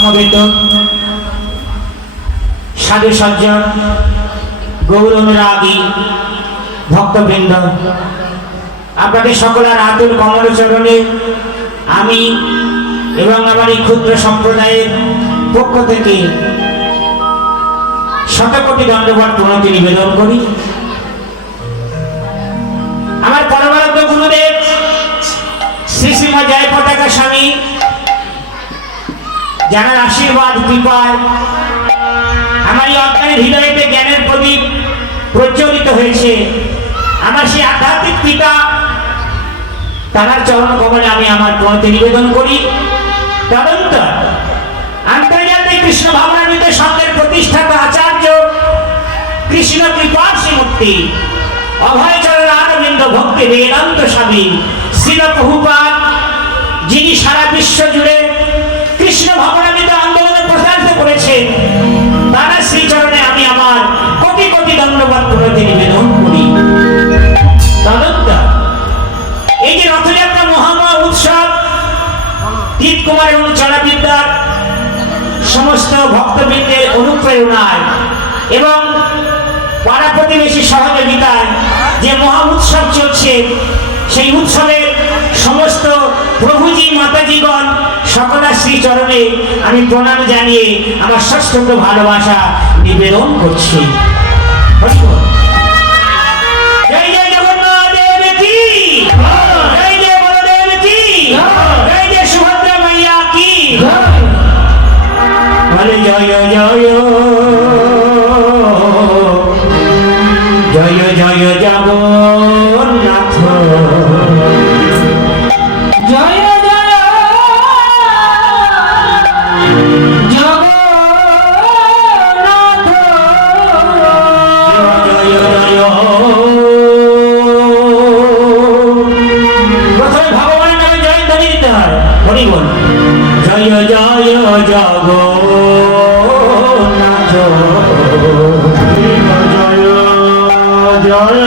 সমবেত সাধু সজ্জন গৌরমরাগী ভক্তবৃন্দ, আপনাদের সকলের আতুল কমল চরণে আমি এবং আমার এই ক্ষুদ্র সম্প্রদায়ের পক্ষ থেকে শতকোটি দণ্ডবত প্রণতি নিবেদন করি। আমার পরমারাধ্য গুরুদেব শ্রী শ্রীমা জয় পতাকা স্বামী, যার আশীর্বাদ কৃপায় আমার এই অজ্ঞানের হৃদয়তে জ্ঞানের প্রদীপ প্রজ্বলিত হয়েছে, আমার সেই আধ্যাত্মিক পিতা তার চরণ কমলে আমি আমার প্রণতি নিবেদন করি। তদন্তর আন্তর্জাতিক কৃষ্ণ ভাবনামৃত সংঘের প্রতিষ্ঠাতা আচার্য কৃষ্ণ কৃপার শ্রীমূর্তি অভয়চরণ আরবিন্দ ভক্তি বেদান্ত স্বামী শ্রীল প্রভুপাদ, যিনি সারা বিশ্ব জুড়ে কৃষ্ণ ভাবনামৃত আন্দোলনে প্রচারিত করেছেন, তারা শ্রীচরণে আমি আমার কোটি কোটি দণ্ডবত প্রণতি নিবেদন করি। তদন্তর এই যে রথযাত্রা মহামা উৎসব, দীপ কুমার এবং চলাবিদ্যার সমস্ত ভক্তবৃন্দের অনুপ্রেরণায় এবং পাড়া প্রতিবেশী সহযোগিতায় যে মহা উৎসব চলছে, সেই উৎসবের সমস্ত প্রভুজি মাতাজিগণ সকলের শ্রীচরণে আমি প্রণাম জানিয়ে আমার ষষ্ঠত ভালোবাসা নিবেদন করছি। জয় জয় জগন্নাথ দেব কি, জয় জয় বলদেব কি, জয় জয় সুভদ্রা মাইয়া কি, বলে জয় জয় জয় জয় জগন্নাথ, জয় জয় জগন্নাথ, জয় জয়। প্রথমে ভগবানের নামে জয় ধ্বনি দিতে হয়, হরি বল। জয় জয় জগন্নাথ, জয়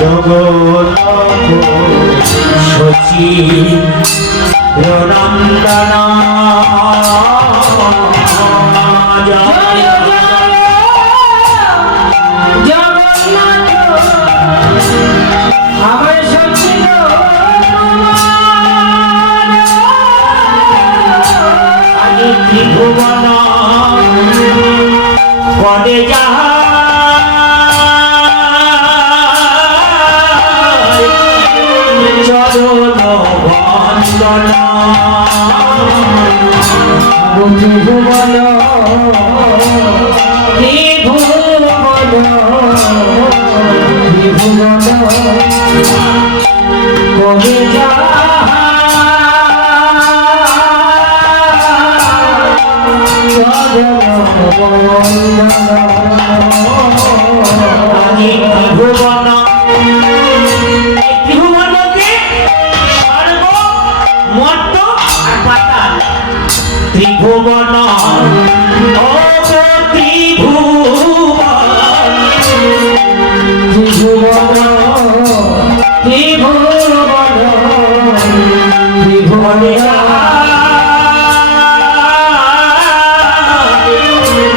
জগন্নাথ, শচী নন্দন, জয় জগন্নাথ, আমার শচী আগে ত্রিভুবন পদে যাহা চরণ বন্দন, ত্রিভুবন ত্রিভুবন ত্রিভুবন পদে যাহা ত্রিভুবন, ত্রিভুবন বলতে স্বর্গ, মর্ত আর পাতাল। ত্রিভুবন ও ত্রিভুবন, ত্রিভুবন ত্রিভুবন ত্রিভুবনে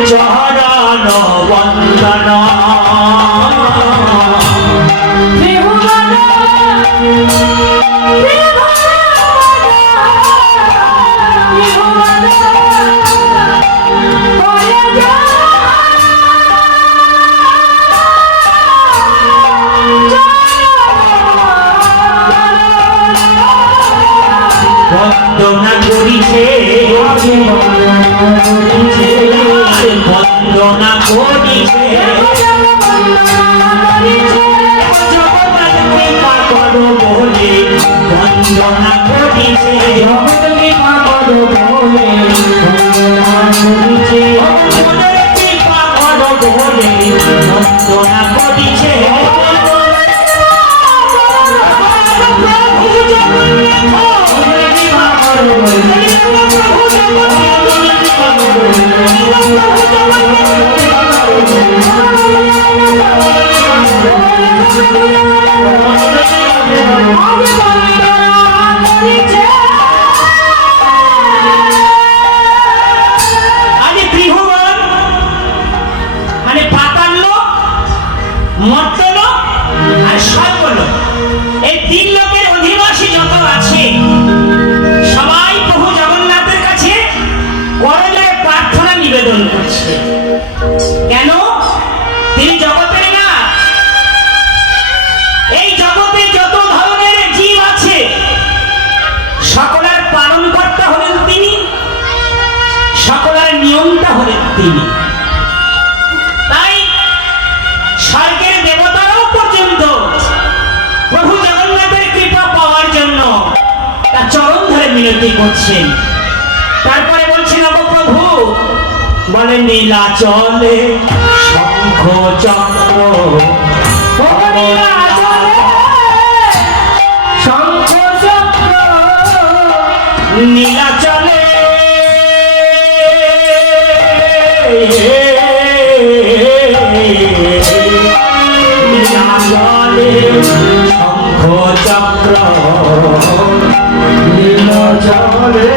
চরণ বন্দন, ত্রিভুবন ত্রিভুবন বন্দনা করিছে, বন্দনা করিছে, জগন্নাথ কৃপা করো বলে বন্দনা করিছে, জগন্নাথ কৃপা করো বলে বন্দনা করিছে, কৃপা করো বলে বন্দনা করিছে। আগে তিনি। তাই স্বর্গের দেবতারাও পর্যন্ত প্রভু জগন্নাথের কৃপা পাওয়ার জন্য তার চরণ ধরে মিনতি করছেন। তারপরে বলছেন, ওগো প্রভু, বলে নীলাচলে শঙ্খ চক্র, শঙ্খ চক্র নীলাচলে নীলাচলে শঙ্খ চক্র, নীলাচলে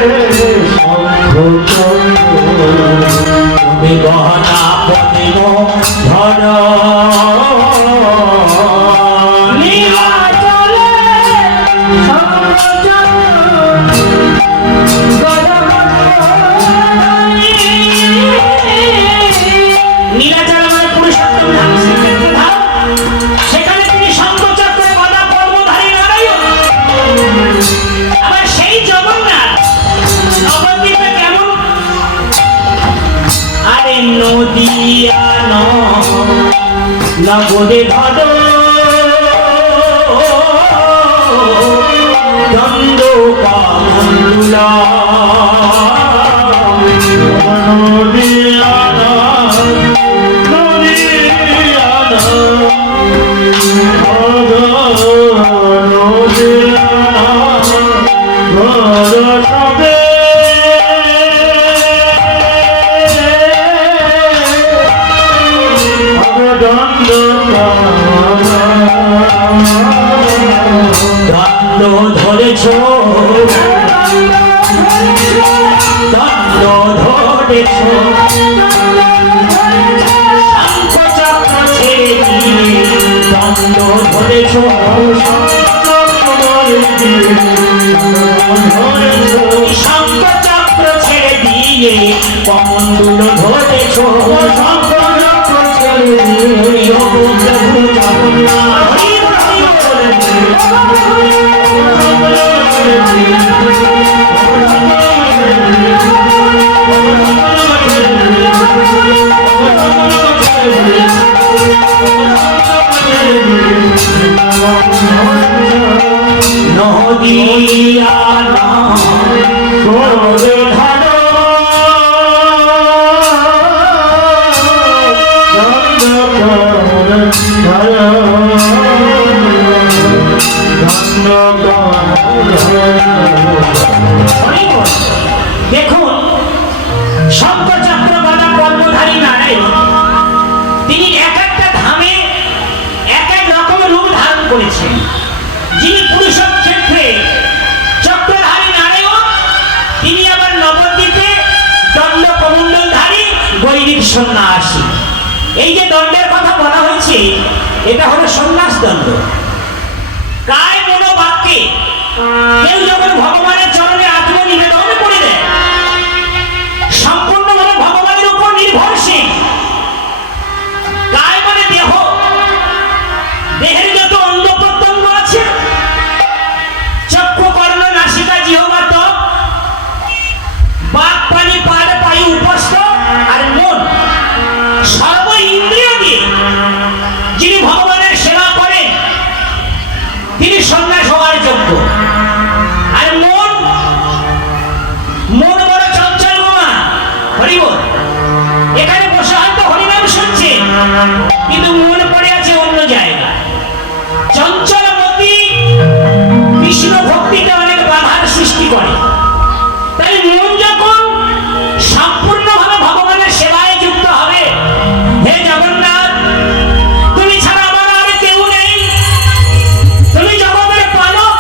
শঙ্খ চক্র, তুমি গহনা পদিম ধর, নীলাচলে শঙ্খ নীলাচল মানে পুরুষোত্তম ধাম, শ্রীক্ষেত্র ধাম। সেখানে তিনি শঙ্খচক্রে গদা পদ্মধারী নারায়ণ। আবার সেই জগন্নাথ নবদ্বীপে কেমন? আরে নদিয়া নগরে ঘট দণ্ড কমণ্ডলা, দণ্ড ধরেছ, দণ্ড ধরেছ, শঙ্খচক্র ছেড়ে দিয়ে দণ্ড ধরেছ, শঙ্খচক্র ছেড়ে দিয়ে কমণ্ডল ধরেছ, শঙ্খচক্র ছেড়ে দিয়ে ওগো প্রভু জগন্নাথ। নদিয়া নগরে ঘট দেখুন, শঙ্খচক্র গদা পদ্মধারী নারায়ণ তিনি এক একটা ধামে এক এক রকমের রূপ ধারণ করেছেন। যিনি পুরুষক্ষেত্রে চক্রধারী নারায়ণ, তিনি আবার নবদ্বীপে দণ্ড কমণ্ডলধারী গৈরিক সন্ন্যাসী। এই যে দণ্ডের কথা বলা হয়েছে, এটা হলো সন্ন্যাস দণ্ড। কায় মনোবাক্যে কেউ যখন ভগবানের চরণে আত্মনিবেদন করে দেয়, সম্পূর্ণভাবে ভগবানের উপর নির্ভরশীল। কায় মানে দেহ, দেহের যত অঙ্গ প্রত্যঙ্গ আছে, চক্ষু, কর্ণ, নাসিকা, জিহ্বা, ত্বক, বাক, পানি, পাদ, পায়ু, উপস্থ আর মন, সর্ব ইন্দ্রিয় দিয়ে যিনি ভগবানের সেবা করেন তিনি সন্ন্যাস হওয়ার যোগ্য। আর মন, মন বড় চঞ্চল গোমা, হরিবল। এখানে বসে হয়তো হরিনাম শুনছে, কিন্তু মন পড়ে আছে অন্য জায়গা। চঞ্চল মতি কৃষ্ণ ভক্তিতে অনেক বাধার সৃষ্টি করে। তাই মন যখন সম্পূর্ণভাবে ভগবানের সেবায় যুক্ত হবে, হে জগন্নাথ, তুমি ছাড়া আমার আর কেউ নেই, তুমি জগতের পালক,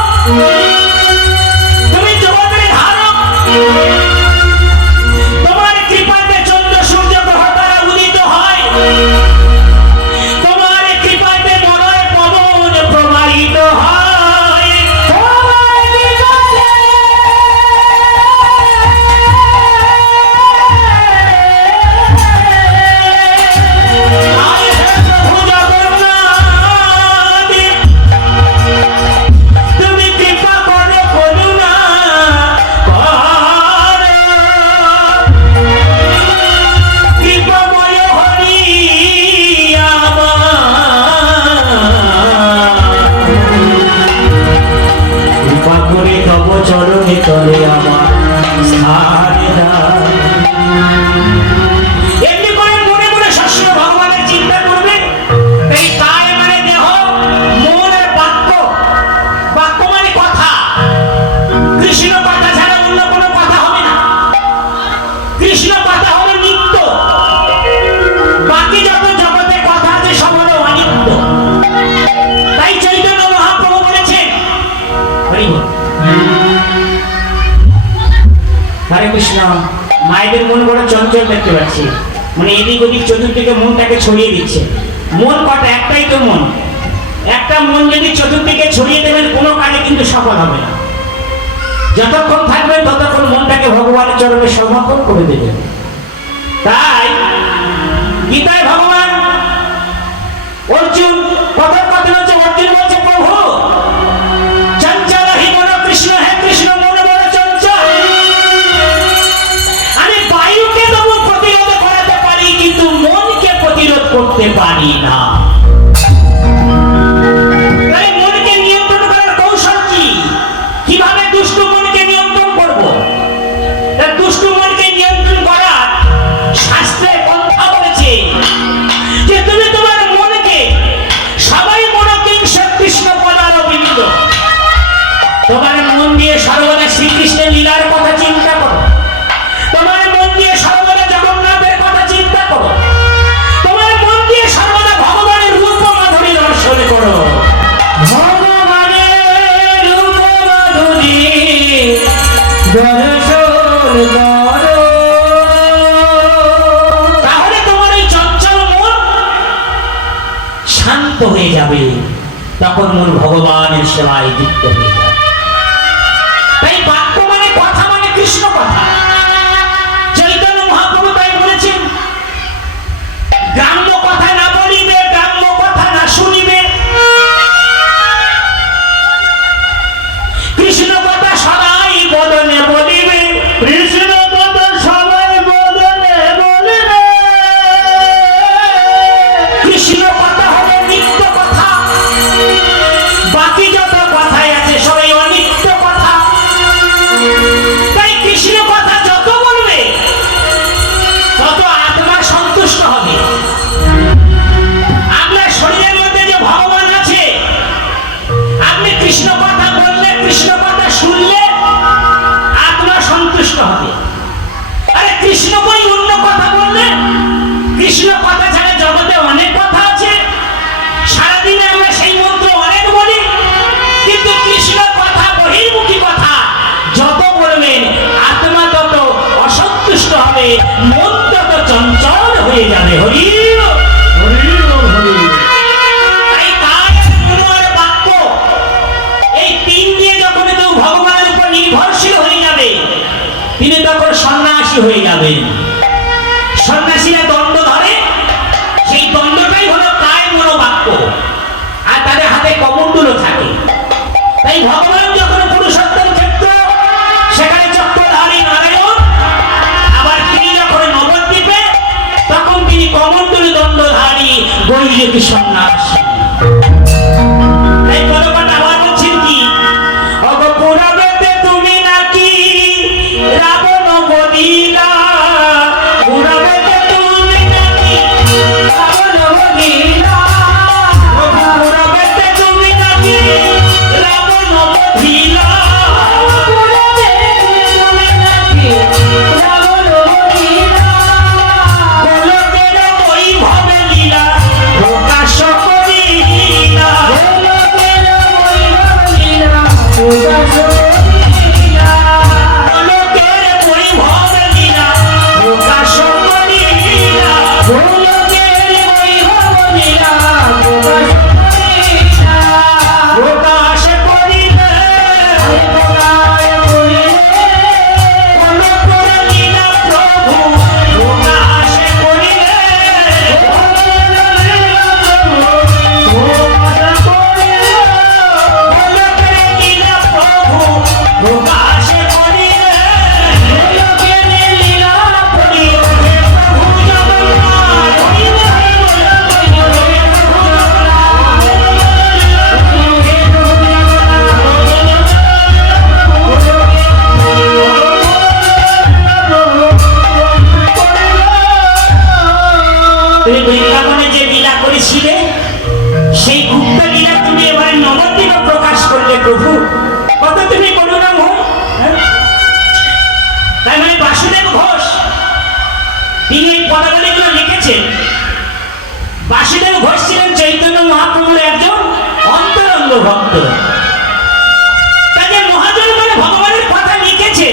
তুমি জগতের ধারক, তোমার কৃপাতে চন্দ্র সূর্য গ্রহ তারা উদিত হয়, তোমার কৃপাতে মলয় পবন প্রবাহিত হয়, তোমার কৃপাতে আয় হে প্রভু জগন্নাথ, তুমি কৃপা তলে আমার স্থান দাও। এমনি করে মনে মনে সবসময় ভগবানের চিন্তা করবে। তাই কায় মানে দেহ, মন আর বাক্য। বাক্য মানে কথা। কৃষ্ণ কথা ছাড়া অন্য কোনো কথা হবে না। কৃষ্ণ কথা হলো নিত্য। বাকি যত জগতে কথা আছে সব হলো অনিত্য। তাই চৈতন্য মহাপ্রভু বলেছেন, হরি বল। হরে কৃষ্ণ। মায়েদের মন বড় চঞ্চল দেখতে পাচ্ছি, মানে এদিক ওদিক চতুর্দিকে মনটাকে ছড়িয়ে দিচ্ছে। মন কটা? একটাই তো মন। একটা মন যদি চতুর্দিকে ছড়িয়ে দেবেন কোনো কাজে কিন্তু সফল হবে না। যতক্ষণ থাকবেন ততক্ষণ মনটাকে ভগবানের চরণে সমর্পণ করে দেবেন। তাই গীতায় ভগবান অর্জুন কথা কথা হচ্ছে, অর্জুন বলছে প্রভু চঞ্চল হি মন কৃষ্ণ, হে কৃষ্ণ মন বড় চঞ্চল। আমি বায়ুকে তবু প্রতিরোধ করাতে পারি কিন্তু মনকে প্রতিরোধ করতে পারি না। তাই মনকে নিয়ন্ত্রণ করার কৌশল কি? কিভাবে দুষ্টু মনকে নিয়ন্ত্রণ করব? দুষ্টু মনকে নিয়ন্ত্রণ করার শাস্ত্রে কথা বলেছে যে তুমি তোমার মনকে সবাই মনকিংস কৃষ্ণ পদার অভিনীত, তোমার মন দিয়ে সর্বদা শ্রীকৃষ্ণের লীলার কথা চিন্তা করো। তোমার মন দিয়ে সর্বদা জগন্নাথের কথা চিন্তা করো। তোমার মন দিয়ে সর্বদা ভগবানের রূপ মাধুরী দর্শন করো। ভগবানের রূপ মাধুরী দর্শন করো। তাহলে তোমার এই চঞ্চল মন শান্ত হয়ে যাবে, তখন মন ভগবানের সেবায় যুক্ত হয়ে যাবে। তাই বাক্য মানে কথা, মানে কৃষ্ণ কথা। চৈতন্য মহাপ্রভু তাই বলেছেন, গ্রাম্য কথা না বলিবে, গ্রাম্য কথা না শুনিবে, কৃষ্ণ কথা সবাই বদনে বলিবে। কৃষ্ণ কথা সবাই বদনে বলিবে। কৃষ্ণ কথা হলো নিত্য কথা, বাকি যত কথাই আছে সবাই অনিত্য কথা। তাই কৃষ্ণ কথা যত বলবে তত আত্মা সন্তুষ্ট হবে। আপনার শরীরের মধ্যে যে ভগবান আছে, আপনি কৃষ্ণ কথা বললে, কৃষ্ণ কথা শুনলে আত্মা সন্তুষ্ট হবে। আরে কৃষ্ণ কই অন্য কথা বললে? কৃষ্ণ কথা ছাড়া জগতে অনেক কথা আছে, সারাদিনে আমরা সেই মন্ত্র অনেক বলি, কিন্তু কৃষ্ণ কথা বহির্মুখী কথা যত বলবেন আত্মা তত অসন্তুষ্ট হবে, মন তত চঞ্চল হয়ে যাবে। হরি হরি হরি। তাই কাজ, মন আর বাক্য এই তিন দিয়ে যখন কেউ ভগবানের উপর নির্ভরশীল হয়ে যাবে তিনি তখন সন্ন্যাসী হয়ে যাবেন। সন্ন্যাসীরা দণ্ড ধরে, সেই দণ্ডটাই হলো কায় মন বাক্য, আর তাদের হাতে কমণ্ডলও থাকে। তাই ভগবান যখন পুরুষোত্তম ক্ষেত্র, সেখানে চক্রধারী নারায়ণ, আবার তিনি যখন নবদ্বীপে, তখন তিনি কমণ্ডলী দণ্ডধারী বৈরাগী সন্ন্যাসী। তাই পরবর্তী আবার বলছেন কি, অগ পুরাবেতে তুমি নাকি রাবণ বলিলা, পুরাবেতে তুমি নাকি রাবণ বলিলা, পুরাবেতে তুমি নাকি রাবণ বলিলা, পুরাবেতে তুমি নাকি রাবণ বলিলা, গোলকের বৈভবে লীলা প্রকাশ করিলা, গোলকের বৈভবে লীলা প্রকাশ করিলা, গোলকের বৈভবে লীলা প্রকাশ করিলা, গোলকের বৈভবে লীলা প্রকাশ করিলা, প্রকাশ করিলে, প্রকাশ করিলে, গোলকের লীলা প্রভু প্রকাশ করিলে, গোলকের লীলা প্রভু প্রকাশ করিলে, গোলকের লীলা প্রভু ভক্ত। কাজে মহাজন মানে ভগবানের কথা লিখেছে,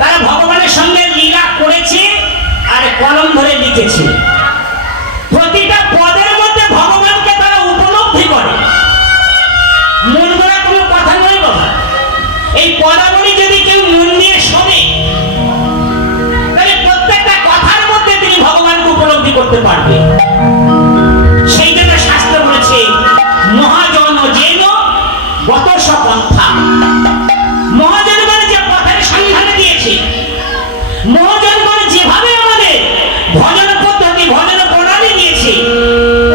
তারা ভগবানের সঙ্গে লীলা করেছে আর কলম ধরে লিখেছে। প্রতিটা পদের মধ্যে ভগবানকে তারা উপলব্ধি করে। মন গড়া কোনো কথা নয় বাবা। এই পদাবলী যদি কেউ মন দিয়ে শোনে, তাহলে প্রত্যেকটা কথার মধ্যে তিনি ভগবানকে উপলব্ধি করতে পারবে। সেই জন্য শাস্ত্র বলেছে মহাজন যেন গতস পন্থা। মহাজন মানে যে পথের সন্ধান দিয়েছে, মহাজন মানে যেভাবে আমাদের ভজন পদ্ধতি ভজন প্রণালী দিয়েছে,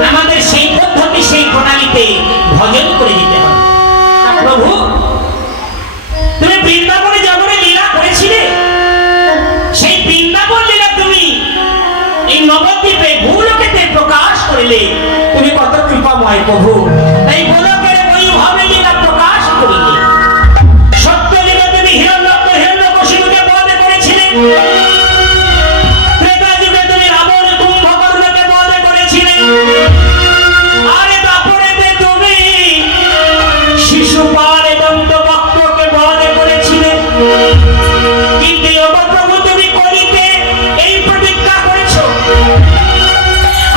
আমাদের সেই পদ্ধতি সেই প্রণালীতে ভজন করে দিতে হবে। প্রভু তুমি বৃন্দাবনে যেমন লীলা করেছিলে, সেই বৃন্দাবন লীলা তুমি এই নবদ্বীপে ভূলোকেতে প্রকাশ করিলে, তুমি কত কৃপাময় প্রভু। তাই গোলকের বৈভবে লীলা প্রকাশ করিলে। সত্য লীলা তুমি হিরণ্যকশিপুকে বধ করেছিলে, ত্রেতা যুগে তুমি রাবণ কুম্ভকর্ণকে বধ করেছিলে, আর দাপরেতে তুমি শিশুপাল দন্তবক্রকে বধ করেছিলে। কিন্তু ওগো প্রভু তুমি কলিতে এই প্রতিজ্ঞা করেছো,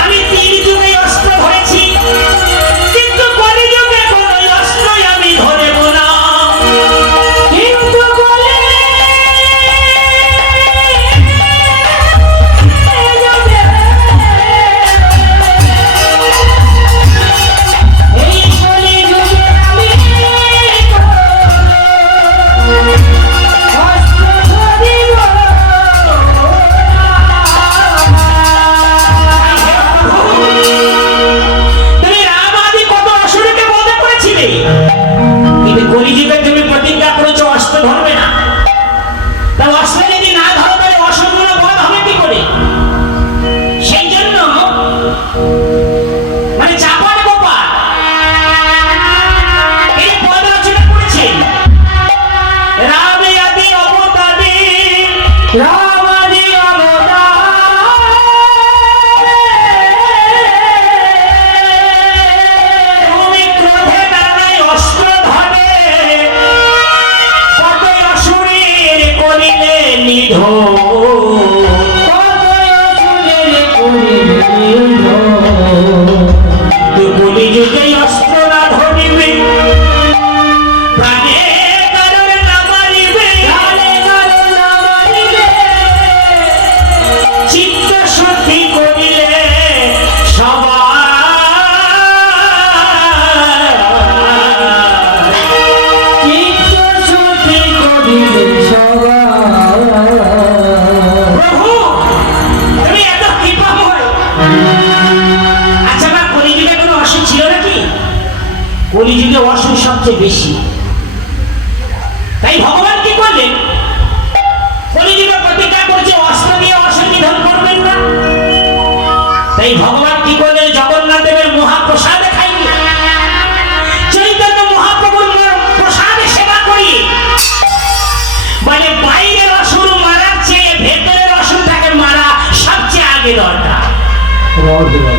আমি 3 যুগে অস্ত্র ধরেছি, কিন্তু কলিযুগে কোনো অস্ত্রই আমি ধরব না। কিন্তু এই কলিযুগে আমি অস্ত্র ধরিব না। তুমি রাম আদি কত অসুরকে বধ করেছিলে, কিন্তু কলিযুগে তুমি প্রতিজ্ঞা করেছো অস্ত্র ধরবে না। তা অস্ত্র যদি না ধরো তাহলে অসুরগুলো বধ হবে কি করে? সেই জন্য মানে চাপার গোপাল এই পদ রচনা করেছেন। রাম আদি অবতারে, রাম আদি তুমি ক্রোধে নানাই অস্ত্র ধরে, কত অসুরের করিলে নিধন। কলিযুগে অস্ত্র না ধরিবে, প্রাণে কারোর না মারিবে, চিত্ত শুদ্ধি করিলে প্রভু তুমি এত কৃপাময়। আচ্ছা মা, কলিযুগে কোনো অসুখ ছিল নাকি? কলিযুগে অসুখ সবচেয়ে বেশি। তাই ভগবান কি করলেন? কলিযুগে প্রতিজ্ঞা করছে অস্ত্র দিয়ে অসুখ নিধন করবেন না। তাই ভগবান কি করলেন? জগন্নাথ দেবের মহাপ্রসাদে খাইয়ে, চৈতন্য মহাপ্রভুর প্রসাদে সেবা করিয়ে, মানে বাইরের অসুর মারার চেয়ে ভেতরের অসুরটাকে মারা সবচেয়ে আগে দরকার।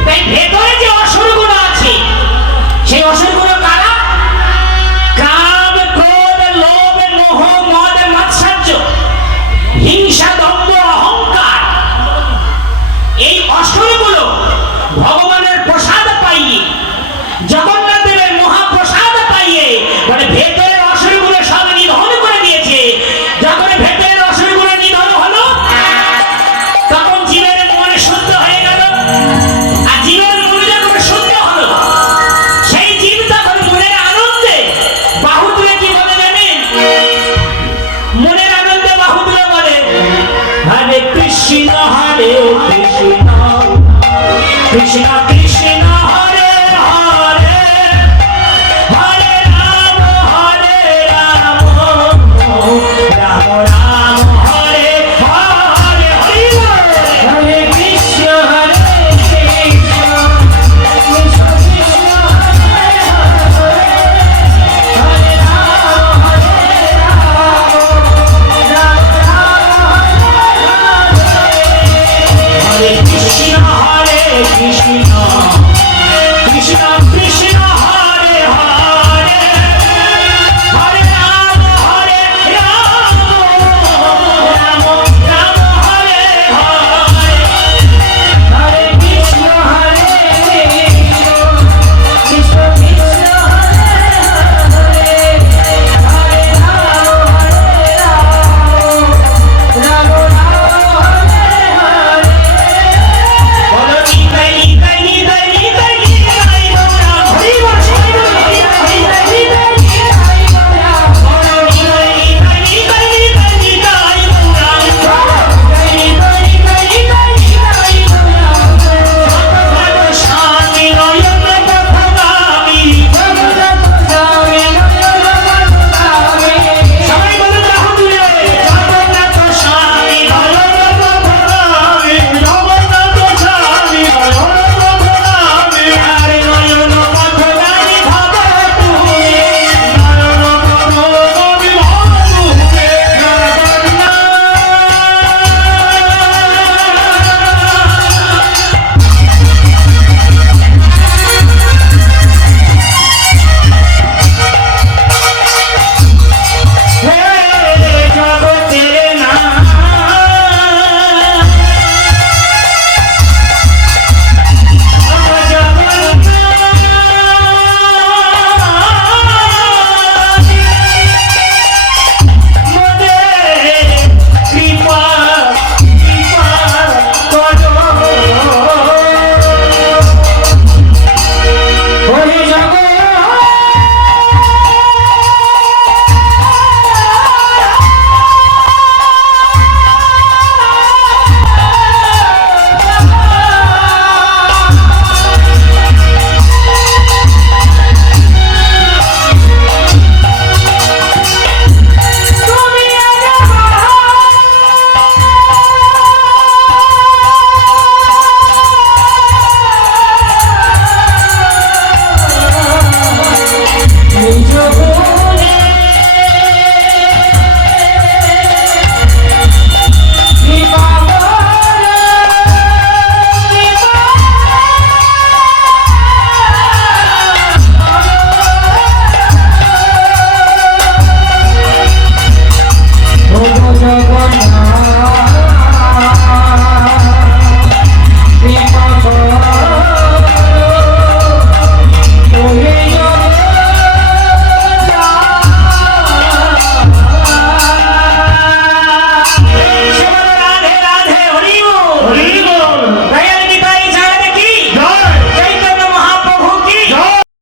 তাই ভেতরে যে অসুরগুলো আছে, সেই অসুরগুলো কারা? কাম, ক্রোধ, লোভ, মোহ, মদ, মাৎসর্য, হিংসা, দম্ভ, অহংকার। এই অসুরগুলো ভগবানের প্রসাদ পাইয়ে, জগন্নাথ দেবের মহাপ্রসাদ পাইয়ে, মানে ভেতরের অসুরগুলো সব নিধন করে দিয়েছে। যখন ভেতরের অসুরগুলো নিধন হলো, তখন জীবের মন শুদ্ধ হয়ে গেল। আর জীবের মন যখন শুদ্ধ হলো, সেই জীব তখন মনের আনন্দে বাহু তুলে কি বলে জানেন? মনের আনন্দে বাহু তুলে বলে, হরে কৃষ্ণ কৃষ্ণ কৃষ্ণ